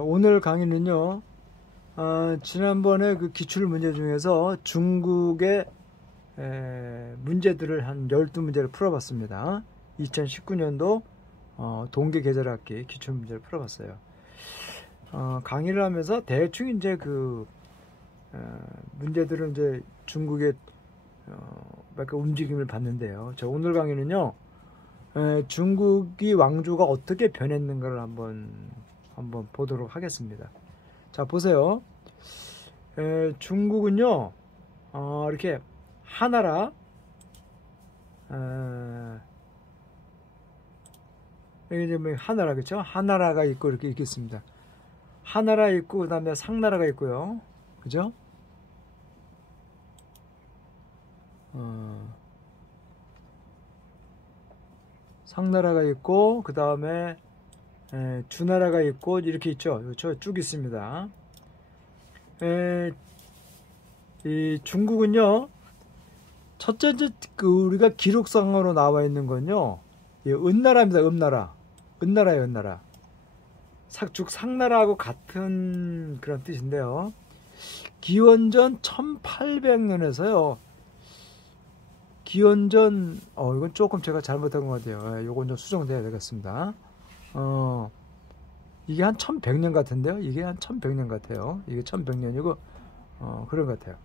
오늘 강의는요, 지난번에 그 기출 문제 중에서 중국의 문제들을 한 12문제를 풀어봤습니다. 2019년도 동계 계절학기 기출 문제를 풀어봤어요. 강의를 하면서 대충 이제 그 문제들은 이제 중국의 약간 움직임을 봤는데요. 저 오늘 강의는요, 중국이 왕조가 어떻게 변했는가를 한번 보도록 하겠습니다. 자, 보세요. 중국은요, 이렇게 하나라, 여기 이제 뭐 하나라, 그쵸? 하나라가 있고 이렇게 있겠습니다. 하나라 있고, 그 다음에 상나라가 있고요. 그죠? 상나라가 있고, 그 다음에 주나라가 있고, 이렇게 있죠. 그렇죠? 쭉 있습니다. 이 중국은요, 첫째, 우리가 기록상으로 나와 있는 건요, 은나라입니다. 은나라예요, 은나라. 상나라하고 같은 그런 뜻인데요. 기원전 1800년에서요, 기원전, 이건 조금 제가 잘못한 것 같아요. 요건 좀 수정돼야 되겠습니다. 이게 한 1100년 같은데요. 이게 한 1100년 같아요. 이게 1100년이고, 그런 것 같아요.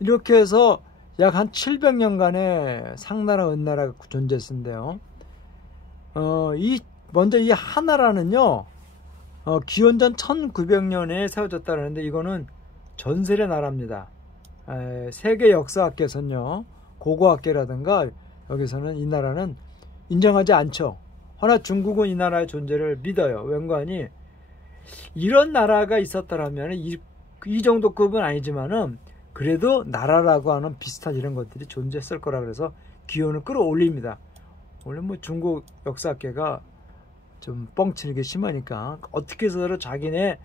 이렇게 해서 약 한 700년간의 상나라, 은나라가 존재했는데요. 먼저 이 하나라는요, 기원전 1900년에 세워졌다는데, 이거는 전설의 나라입니다. 세계 역사학계에서는요, 고고학계라든가 여기서는 이 나라는 인정하지 않죠. 허나 중국은 이 나라의 존재를 믿어요. 왠가하니 이런 나라가 있었다면 이 정도 급은 아니지만은 그래도 나라라고 하는 비슷한 이런 것들이 존재했을 거라 그래서 기원을 끌어올립니다. 원래 뭐 중국 역사학계가 좀 뻥치는 게 심하니까 어떻게 해서든 자기네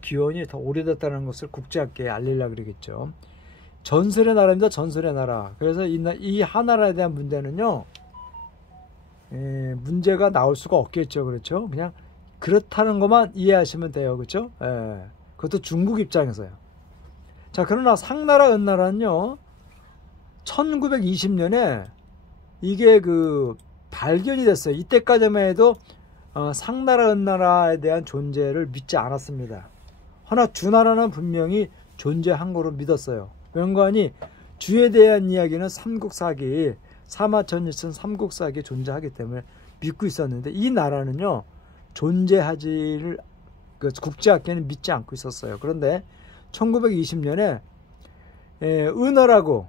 기원이 더 오래됐다는 것을 국제학계에 알리려고 그러겠죠. 전설의 나라입니다. 전설의 나라. 그래서 이 하나라에 대한 문제는요, 문제가 나올 수가 없겠죠. 그렇죠? 그냥 그렇다는 것만 이해하시면 돼요. 그렇죠? 그것도 중국 입장에서요. 자, 그러나 상나라, 은나라는요, 1920년에 이게 그 발견이 됐어요. 이때까지만 해도 상나라, 은나라에 대한 존재를 믿지 않았습니다. 허나 주나라는 분명히 존재한 거로 믿었어요. 왠가하니 주에 대한 이야기는 삼국사기, 사마천리천 삼국사기에 존재하기 때문에 믿고 있었는데, 이 나라는요, 존재하지를 국제학계는 믿지 않고 있었어요. 그런데 1920년에 은어라고,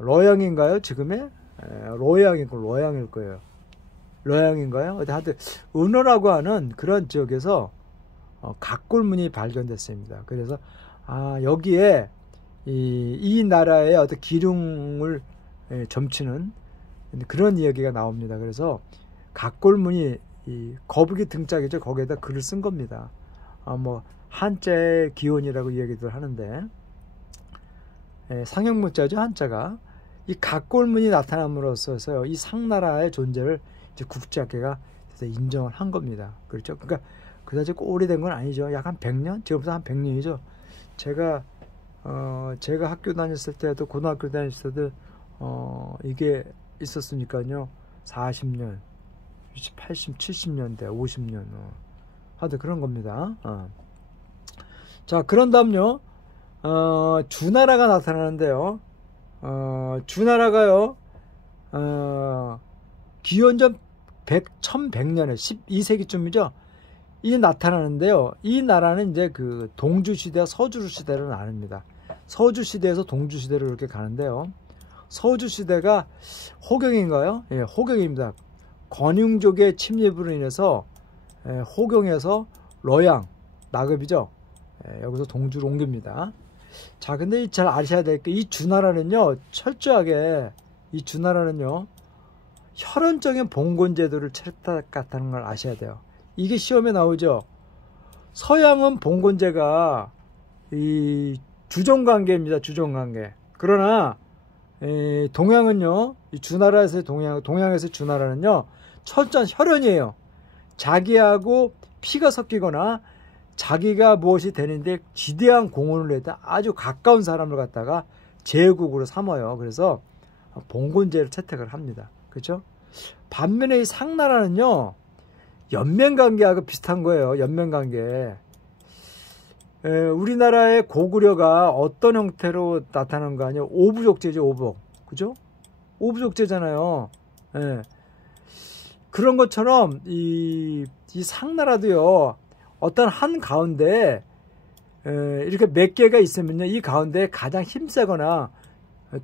러양인가요? 지금의 로양일 거예요. 러양인가요? 하여튼 은어라고 하는 그런 지역에서 각골문이 발견됐습니다. 그래서 여기에 이 나라의 어떤 기륭을 점치는 그런 이야기가 나옵니다. 그래서 각골문이 거북이 등짝이죠. 거기에다 글을 쓴 겁니다. 뭐 한자의 기원이라고 이야기들 하는데, 상형문자죠, 한자가. 이 각골문이 나타남으로써서요, 이 상나라의 존재를 이제 국제학계가 인정을 한 겁니다. 그렇죠? 그러니까 그다지 오래된 건 아니죠. 약 한 100년? 지금부터 한 100년이죠. 제가 학교 다녔을 때도, 고등학교 다녔을 때도 이게 있었으니까요. 40년, 80, 70년대, 50년 하여튼 그런 겁니다. 자, 그런 다음요, 주나라가 나타나는데요. 주나라가요, 기원전 1100년에 12세기쯤이죠. 이 나타나는데요. 이 나라는 이제 그 동주시대와 서주시대로 나눕니다. 서주시대에서 동주시대로 이렇게 가는데요. 서주시대가 호경인가요? 예, 호경입니다. 권융족의 침입으로 인해서 호경에서 러양, 나급이죠. 여기서 동주로 옮깁니다. 자, 근데 잘 아셔야 될 게, 이 주나라는요, 철저하게, 이 주나라는요, 혈연적인 봉건제도를 채택했다는 걸 아셔야 돼요. 이게 시험에 나오죠. 서양은 봉건제가 이 주종관계입니다. 주종관계. 그러나 동양은요, 이 주나라에서의 동양에서의 주나라는요, 철저한 혈연이에요. 자기하고 피가 섞이거나 자기가 무엇이 되는데 지대한 공헌을 했다 아주 가까운 사람을 갖다가 제국으로 삼아요. 그래서 봉건제를 채택을 합니다. 그렇죠? 반면에 이 상나라는요, 연맹관계하고 비슷한 거예요. 연맹관계. 우리나라의 고구려가 어떤 형태로 나타나는 거 아니에요? 오부족제죠, 오복. 그죠? 오부족제잖아요. 예. 그런 것처럼 이 상나라도요, 어떤 한 가운데 이렇게 몇 개가 있으면요, 이 가운데 가장 힘세거나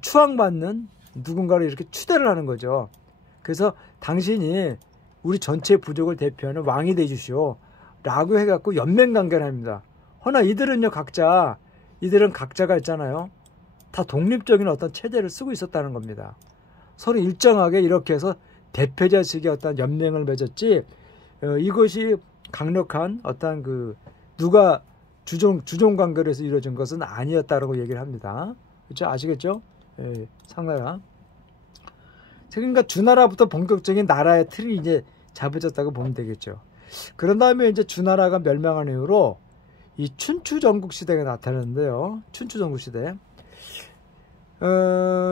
추앙받는 누군가를 이렇게 추대를 하는 거죠. 그래서 당신이 우리 전체 부족을 대표하는 왕이 되주시오 라고 해갖고 연맹관계를 합니다. 허나 이들은 각자가 있잖아요. 다 독립적인 어떤 체제를 쓰고 있었다는 겁니다. 서로 일정하게 이렇게 해서 대표자식의 어떤 연맹을 맺었지, 이것이 강력한 어떤 누가 주종 관계로 해서 이루어진 것은 아니었다라고 얘기를 합니다. 그렇죠? 아시겠죠? 예, 상나라. 그러니까 주나라부터 본격적인 나라의 틀이 이제 잡혀졌다고 보면 되겠죠. 그런 다음에 이제 주나라가 멸망한 이후로 이 춘추 전국 시대가 나타났는데요. 춘추 전국 시대.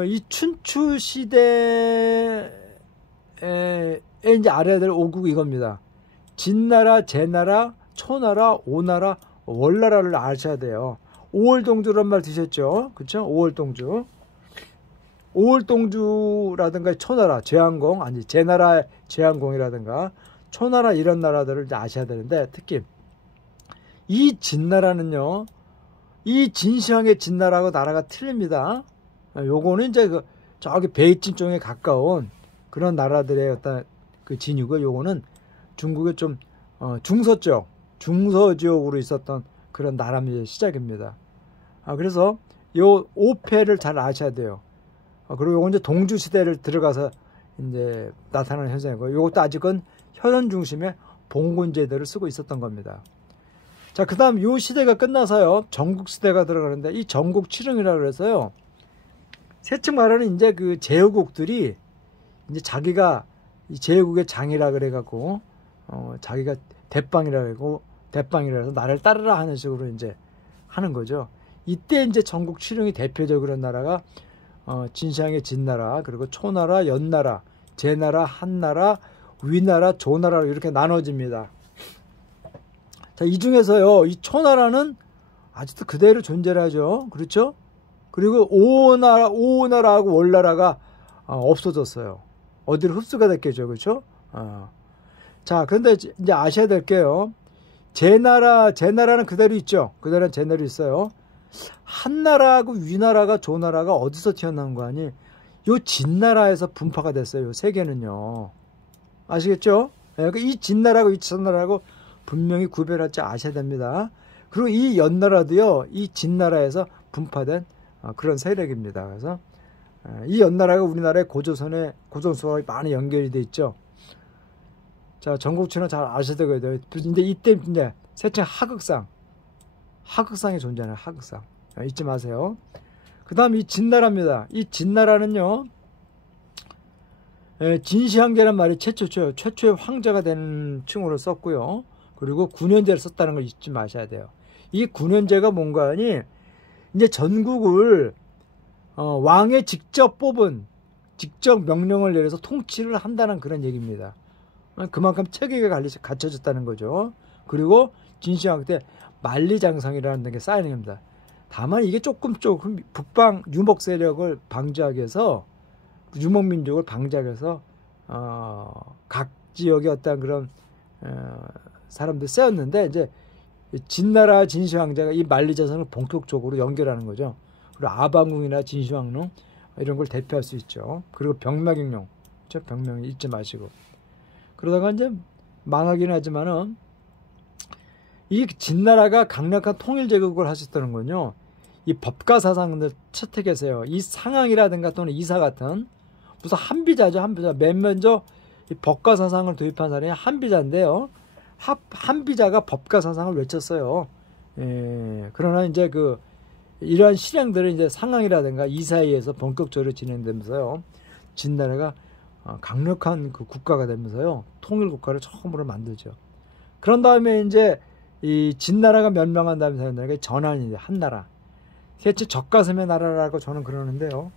이 춘추 시대에 이제 알아야 될 오국이 이겁니다. 진나라, 제나라, 초나라, 오나라, 월나라를 아셔야 돼요. 오월동주란 말 드셨죠? 그쵸? 오월동주. 오월동주라든가 초나라, 제한공, 아니, 제나라, 제한공이라든가, 초나라 이런 나라들을 이제 아셔야 되는데, 특히, 이 진나라는요, 이 진시황의 진나라하고 나라가 틀립니다. 요거는 이제 저기 베이진 쪽에 가까운 그런 나라들의 어떤 진이고, 요거는 중국의 좀, 중서 지역으로 있었던 그런 나라의 시작입니다. 그래서 요 5패를 잘 아셔야 돼요. 그리고 요건 이제 동주 시대를 들어가서 이제 나타나는 현상이고, 요것도 아직은 혈연 중심의 봉건제도를 쓰고 있었던 겁니다. 자, 그 다음 요 시대가 끝나서요, 전국 시대가 들어가는데, 이 전국 칠흥이라고 그래서요, 세층 말하는 이제 제후국들이 이제 자기가 이 제후국의 장이라 그래갖고, 자기가 대빵이라 해서 나를 따르라 하는 식으로 이제 하는 거죠. 이때 이제 전국 칠흥이 대표적으로 나라가 진시황의 진나라, 그리고 초나라, 연나라, 제나라, 한나라, 위나라, 조나라로 이렇게 나눠집니다. 자, 이 중에서요, 이 초나라는 아직도 그대로 존재를 하죠. 그렇죠? 그리고 오나라하고 월나라가 없어졌어요. 어디로 흡수가 됐겠죠. 그렇죠? 자, 그런데 이제 아셔야 될 게요. 제나라는 그대로 있죠. 그대로는 제나라 있어요. 한나라하고 위나라가 조나라가 어디서 튀어나온 거 아니? 요 진나라에서 분파가 됐어요. 요 세 개는요. 아시겠죠? 네, 이 진나라하고 이 천나라하고 분명히 구별할 줄 아셔야 됩니다. 그리고 이 연나라도요, 이 진나라에서 분파된 그런 세력입니다. 그래서 이 연나라가 우리나라의 고조선수와 많이 연결이 돼 있죠. 자, 전국치는 잘 아셔야 되거든요. 근데 이때 이제 세층 하극상이 존재하는 하극상. 잊지 마세요. 그 다음 이 진나라입니다. 이 진나라는요, 진시황제란 말이 최초의 황제가 된 칭호를 썼고요. 그리고 9년제를 썼다는 걸 잊지 마셔야 돼요. 이 9년제가 뭔가 하니, 이제 전국을 왕의 직접 명령을 내려서 통치를 한다는 그런 얘기입니다. 그만큼 체계가 갖춰졌다는 거죠. 그리고 진시황 때 만리장성이라는 게 쌓이는 겁니다. 다만 이게 조금 북방 유목 세력을 방지하기 위해서, 유목민족을 방지하기 위해서 각 지역의 어떤 그런 사람들 세웠는데, 이제 진나라 진시황제가 이 만리장성을 본격적으로 연결하는 거죠. 그리고 아방궁이나 진시황릉 이런 걸 대표할 수 있죠. 그리고 병마경룡, 병명 잊지 마시고. 그러다가 이제 망하긴 하지만은, 이 진나라가 강력한 통일 제국을 하셨다는 건요, 이 법가 사상을 채택해서요, 이 상항이라든가 또는 이사 같은 무슨 한비자죠. 맨 먼저 이 법가 사상을 도입한 사람이 한비자인데요, 한비자가 법가 사상을 외쳤어요. 그러나 이제 이러한 실행들은 이제 상항이라든가 이사에 의해서 본격적으로 진행되면서요, 진나라가 강력한 국가가 되면서요, 통일 국가를 처음으로 만들죠. 그런 다음에 이제 이 진나라가 멸망한 다음에 사는 나라가 전한이 한나라. 셋째 젖가슴의 나라라고 저는 그러는데요.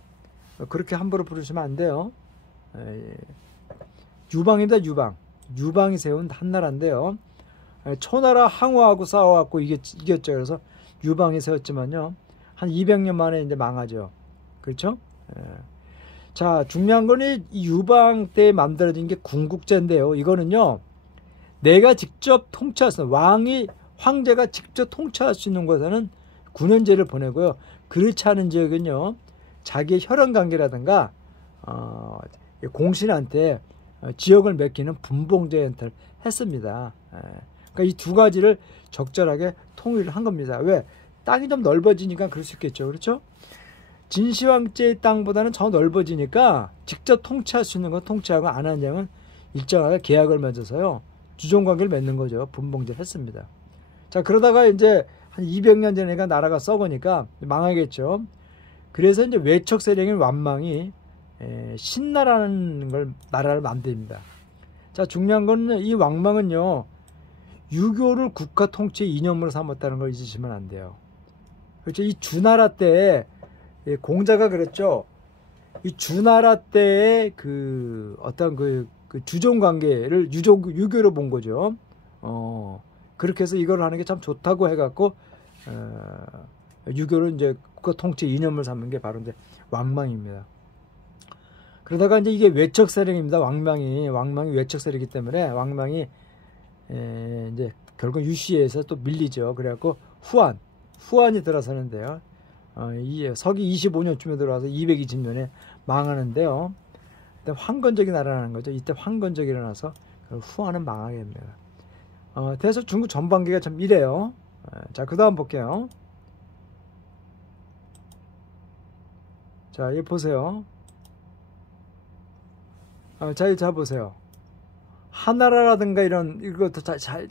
그렇게 함부로 부르시면 안 돼요. 유방입니다. 유방이 세운 한나라인데요. 초나라 항우하고 싸워갖고 이겼죠. 그래서 유방이 세웠지만요. 한 200년 만에 이제 망하죠. 그렇죠? 자, 중요한 거는 이 유방 때 만들어진 게 군국제인데요. 이거는요, 내가 직접 통치할 수 있는, 황제가 직접 통치할 수 있는 곳에는 군현제를 보내고요. 그렇지 않은 지역은요, 자기의 혈연 관계라든가, 공신한테 지역을 맡기는 분봉제 형태를 했습니다. 그러니까 이 두 가지를 적절하게 통일을 한 겁니다. 왜? 땅이 좀 넓어지니까 그럴 수 있겠죠. 그렇죠? 진시황제의 땅보다는 더 넓어지니까 직접 통치할 수 있는 건 통치하고 안 하는 양은 일정하게 계약을 맺어서요. 주종관계를 맺는 거죠. 분봉제를 했습니다. 자, 그러다가 이제 한 200년 전에가 나라가 썩으니까 망하겠죠. 그래서 이제 외척 세력인 완망이 신나라는 걸 나라를 만듭니다. 자, 중요한 거는 이 왕망은요, 유교를 국가 통치의 이념으로 삼았다는 걸 잊으시면 안 돼요. 그렇죠. 이 주나라 때 공자가 그랬죠. 이 주나라 때의 그 어떤 그 주종 관계를 유교로 본 거죠. 그렇게 해서 이걸 하는 게 참 좋다고 해갖고 유교를 이제 국가 통치 이념을 삼는 게 바로 이제 왕망입니다. 그러다가 이제 이게 외척 세력입니다. 왕망이 외척 세력이기 때문에 왕망이 이제 결국 유시에서 또 밀리죠. 그래갖고 후한이 들어서는데요. 서기 25년쯤에 들어와서 220년에 망하는데요. 그때 황건적이 나라라는 거죠. 이때 황건적이 일어나서 후한은 망하게 됩니다. 그래서 중국 전반기가 참 이래요. 자, 그 다음 볼게요. 자, 이 보세요. 자, 보세요. 하나라라든가 이것도 잘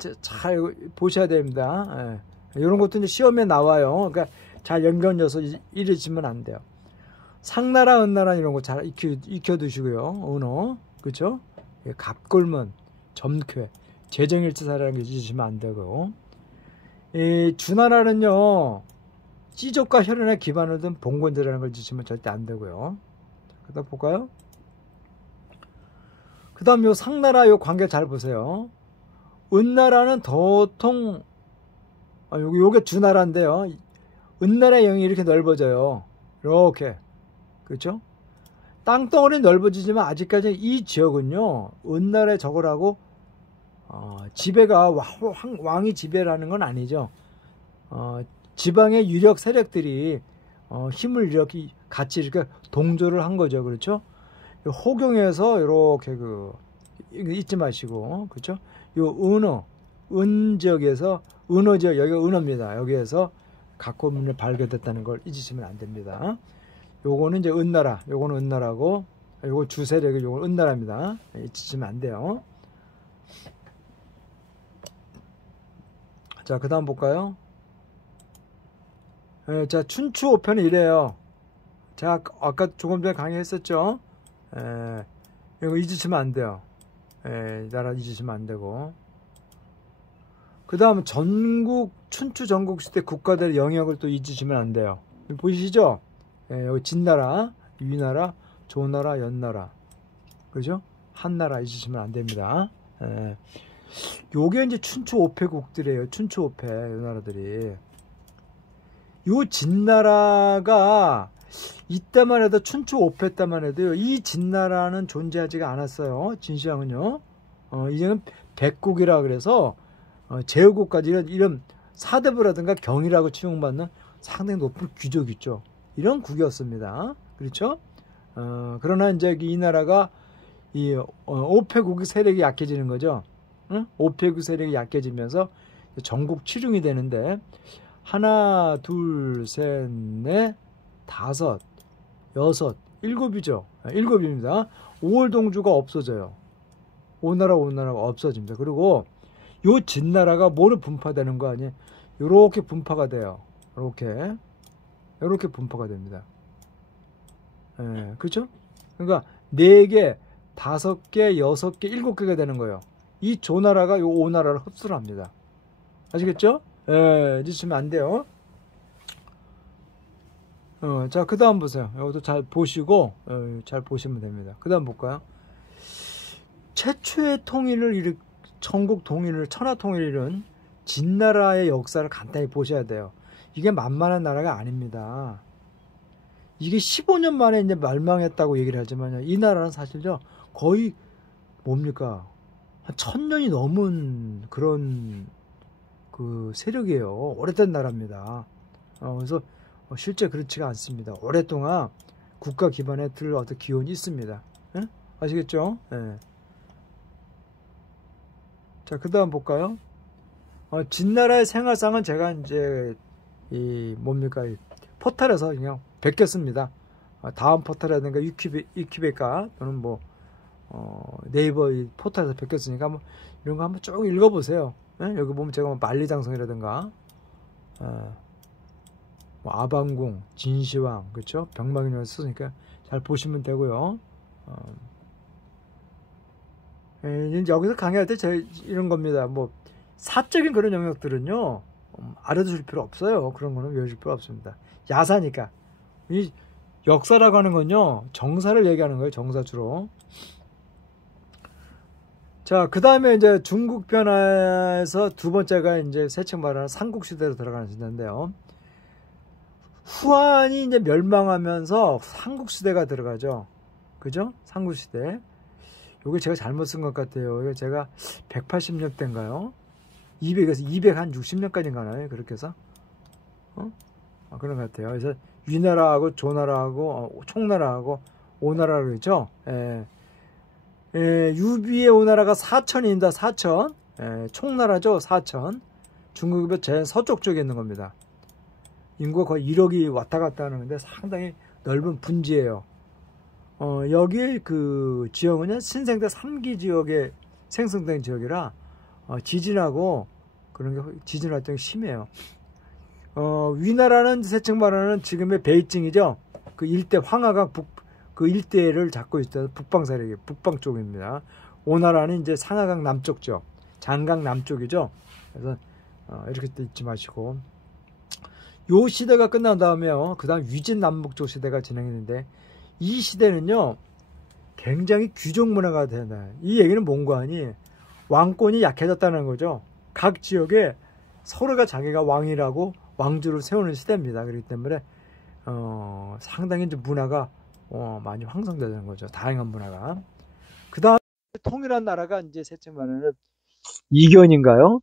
보셔야 됩니다. 이런 것도 이제 시험에 나와요. 그러니까 잘 연결해서 이러시면 안 돼요. 상나라, 은나라 이런 거 잘 익혀두시고요. 언어. 그쵸? 갑골문, 점괘, 재정일치사라는 게 잊으시면 안 되고. 이 주나라는요, 찌족과 혈연에 기반을 둔 봉건제라는 걸 잊으시면 절대 안 되고요. 그다음 볼까요? 그 다음 요 상나라 요 관계 잘 보세요. 은나라는 도통, 요게 주나라인데요. 은나라의 영이 이렇게 넓어져요. 이렇게. 그렇죠? 땅덩어리는 넓어지지만 아직까지 이 지역은요, 은나라의 저거라고, 지배가, 왕이 지배라는 건 아니죠. 지방의 유력 세력들이, 힘을 이렇게 같이 이렇게 동조를 한 거죠. 그렇죠? 호경에서 이렇게 잊지 마시고, 그렇죠? 요 은지역에서 은어지역, 여기가 은어입니다. 여기에서 각고문을 발견됐다는 걸 잊으시면 안 됩니다. 요거는 이제 은나라, 요거는 은나라고, 요거 주세력이 요거 은나라입니다. 잊으시면 안 돼요. 자, 그 다음 볼까요? 자, 춘추 5편은 이래요. 제가 아까 조금 전에 강의했었죠. 이거 잊으시면 안 돼요. 나라 잊으시면 안 되고. 그 다음 춘추 전국 시대 국가들의 영역을 또 잊으시면 안 돼요. 보이시죠? 여기 진나라, 위나라, 조나라, 연나라, 그죠? 한나라 잊으시면 안 됩니다. 요게 이제 춘추 5패국들이에요. 춘추 5패 이 나라들이. 요 진나라가 이때만 해도 춘추 5패 때만 해도요, 이 진나라는 존재하지가 않았어요. 진시황은요. 이제는 백국이라 그래서 제후국까지 이런 사대부라든가 경이라고 취급받는 상당히 높은 귀족 있죠. 이런 국이었습니다. 그렇죠? 그러나 이제 이 나라가 이 5패국의 세력이 약해지는 거죠. 응? 5패국 세력이 약해지면서 전국 치중이 되는데 하나, 둘, 셋, 넷, 다섯, 여섯, 일곱이죠. 일곱입니다. 5월 동주가 없어져요. 오나라가 없어집니다. 그리고 요 진나라가 뭐로 분파되는 거 아니에요? 요렇게 분파가 돼요. 요렇게 분파가 됩니다. 그렇죠? 그러니까 4개, 5개, 6개, 7개가 되는 거예요. 이 조나라가 요 오나라를 흡수를 합니다. 아시겠죠? 예, 잊으시면 안 돼요. 자, 그 다음 보세요. 이것도 잘 보시고, 잘 보시면 됩니다. 그 다음 볼까요? 최초의 통일을 전국 통일을, 천하 통일을 이룬 진나라의 역사를 간단히 보셔야 돼요. 이게 만만한 나라가 아닙니다. 이게 15년 만에 이제 멸망했다고 얘기를 하지만요. 이 나라는 사실요, 거의 뭡니까? 한 1000년이 넘은 그런 그 세력이에요. 오래된 나라입니다. 그래서 실제 그렇지가 않습니다. 오랫동안 국가 기반에 들 어떤 기원이 있습니다. 예? 아시겠죠? 예. 자, 그 다음 볼까요? 진나라의 생활상은 제가 이제 이 뭡니까? 이 포털에서 그냥 베꼈습니다. 다음 포털이라든가 위키백과 또는 뭐 네이버 이 포털에서 베꼈으니까 한번 이런 거 한번 쭉 읽어보세요. 예? 여기 보면 제가 뭐 만리장성이라든가 뭐 아방궁, 진시황, 그렇죠? 병망이라고 쓰니까 잘 보시면 되고요. 여기서 강의할 때 이런 겁니다. 뭐 사적인 그런 영역들은요 알아두실 필요 없어요. 그런 거는 외우실 필요 없습니다. 야사니까. 이 역사라고 하는 건요 정사를 얘기하는 거예요. 정사 주로. 자, 그 다음에 이제 중국 변화에서 두 번째가 이제 세책 말하는 삼국시대로 들어가는 시대인데요. 후한이 이제 멸망하면서 삼국시대가 들어가죠. 그죠? 삼국시대. 요게 제가 잘못 쓴 것 같아요. 이거 제가 180년대인가요? 200에서 260년까지 가나요? 그렇게 해서? 그런 것 같아요. 그래서 위나라하고 조나라하고 총나라하고 오나라라고 그러죠. 유비의 오나라가 사천입니다. 사천. 총나라죠. 사천. 중국의 제일 서쪽 쪽에 있는 겁니다. 인구가 거의 1억이 왔다 갔다 하는데 상당히 넓은 분지예요. 여기 그 지역은 신생대 3기 지역에 생성된 지역이라 지진하고 그런 게 지진 활동이 심해요. 위나라는 세척 말하는 지금의 베이징이죠. 그 일대 황하강 그 일대를 잡고 있어요. 북방 세력이 북방 쪽입니다. 오나라는 이제 상하강 남쪽죠. 장강 남쪽이죠. 그래서 이렇게 잊지 마시고. 요 시대가 끝난 다음에요. 그 다음 위진 남북조 시대가 진행했는데 이 시대는요 굉장히 귀족 문화가 된다. 이 얘기는 뭔가 하니 왕권이 약해졌다는 거죠. 각 지역에 서로가 자기가 왕이라고 왕주를 세우는 시대입니다. 그렇기 때문에 상당히 이제 문화가 많이 황성되는 거죠. 다양한 문화가. 그 다음에 통일한 나라가 이제 셋째 말하는 이견인가요?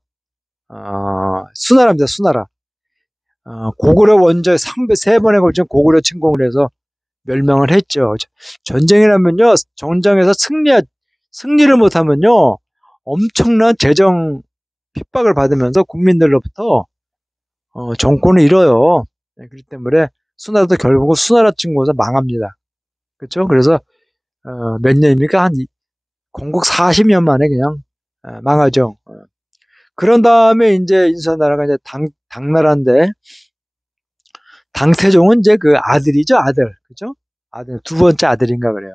수나라입니다. 수나라. 고구려 원조에 3번에 걸쳐 고구려 침공을 해서 멸망을 했죠. 전쟁이라면요, 전쟁에서 승리를 못하면요, 엄청난 재정 핍박을 받으면서 국민들로부터 정권을 잃어요. 그렇기 때문에 수나라도 결국은 수나라 침공에서 망합니다. 그렇죠? 그래서 몇 년입니까? 한 건국 40년 만에 그냥 망하죠. 그런 다음에 이제 인수나라가 이제 당나라인데 당태종은 이제 그 아들이죠, 아들. 그죠? 아들, 두 번째 아들인가 그래요.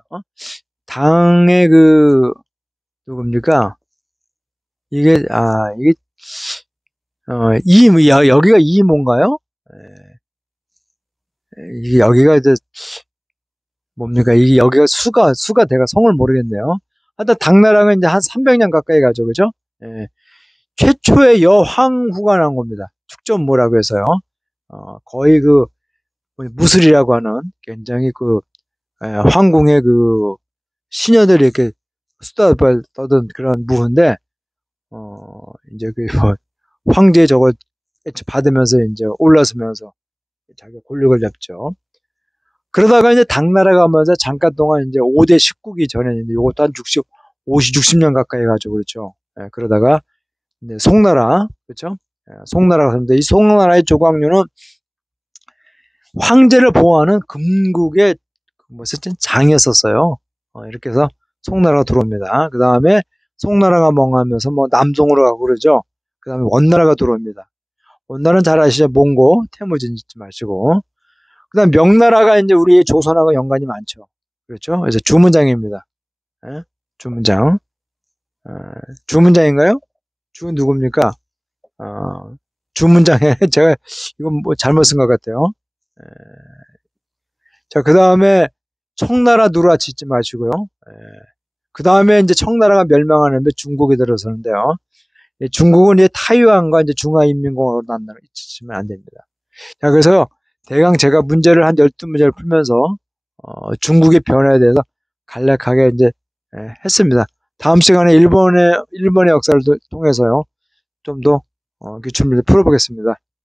당의 그, 누굽니까? 이게, 여기가 이모인가요? 이게 여기가 이제, 뭡니까? 이게 여기가 수가 내가 성을 모르겠네요. 하여튼 당나라가 이제 한 300년 가까이 가죠, 그죠? 최초의 여황후가 나온 겁니다. 축전모라고 해서요. 거의 그, 무술이라고 하는 굉장히 그 황궁의 그 시녀들이 이렇게 수다 떠든 그런 무인데 이제 그 황제 저거 받으면서 이제 올라서면서 자기가 권력을 잡죠. 그러다가 이제 당나라가 오면서 잠깐 동안 이제 5대 19기 전에 요것도 한 60년 가까이 가죠. 그렇죠. 그러다가 이제 송나라, 그렇죠? 송나라가 있는데 이 송나라의 조광류는 황제를 보호하는 금국의 장이었었어요. 이렇게 해서 송나라가 들어옵니다. 그 다음에 송나라가 멍하면서 뭐 남송으로 가고 그러죠. 그 다음에 원나라가 들어옵니다. 원나라는 잘 아시죠? 몽고, 태무진 잊지 마시고. 그 다음 명나라가 이제 우리 조선하고 연관이 많죠. 그렇죠? 그래서 주문장입니다. 주문장. 주문장인가요? 주 누굽니까? 주문장에 제가 이건 뭐 잘못 쓴 것 같아요. 에, 자, 그 다음에 청나라 누라 짓지 마시고요. 그 다음에 이제 청나라가 멸망하는데 중국이 들어서는데요. 중국은 이제 타이완과 이제 중화인민공화국으로 난다는 거 잊으시면 안 됩니다. 자, 그래서 대강 제가 문제를 한 12문제를 풀면서 중국의 변화에 대해서 간략하게 이제 했습니다. 다음 시간에 일본의 역사를 통해서요. 좀 더 기출문제 풀어보겠습니다.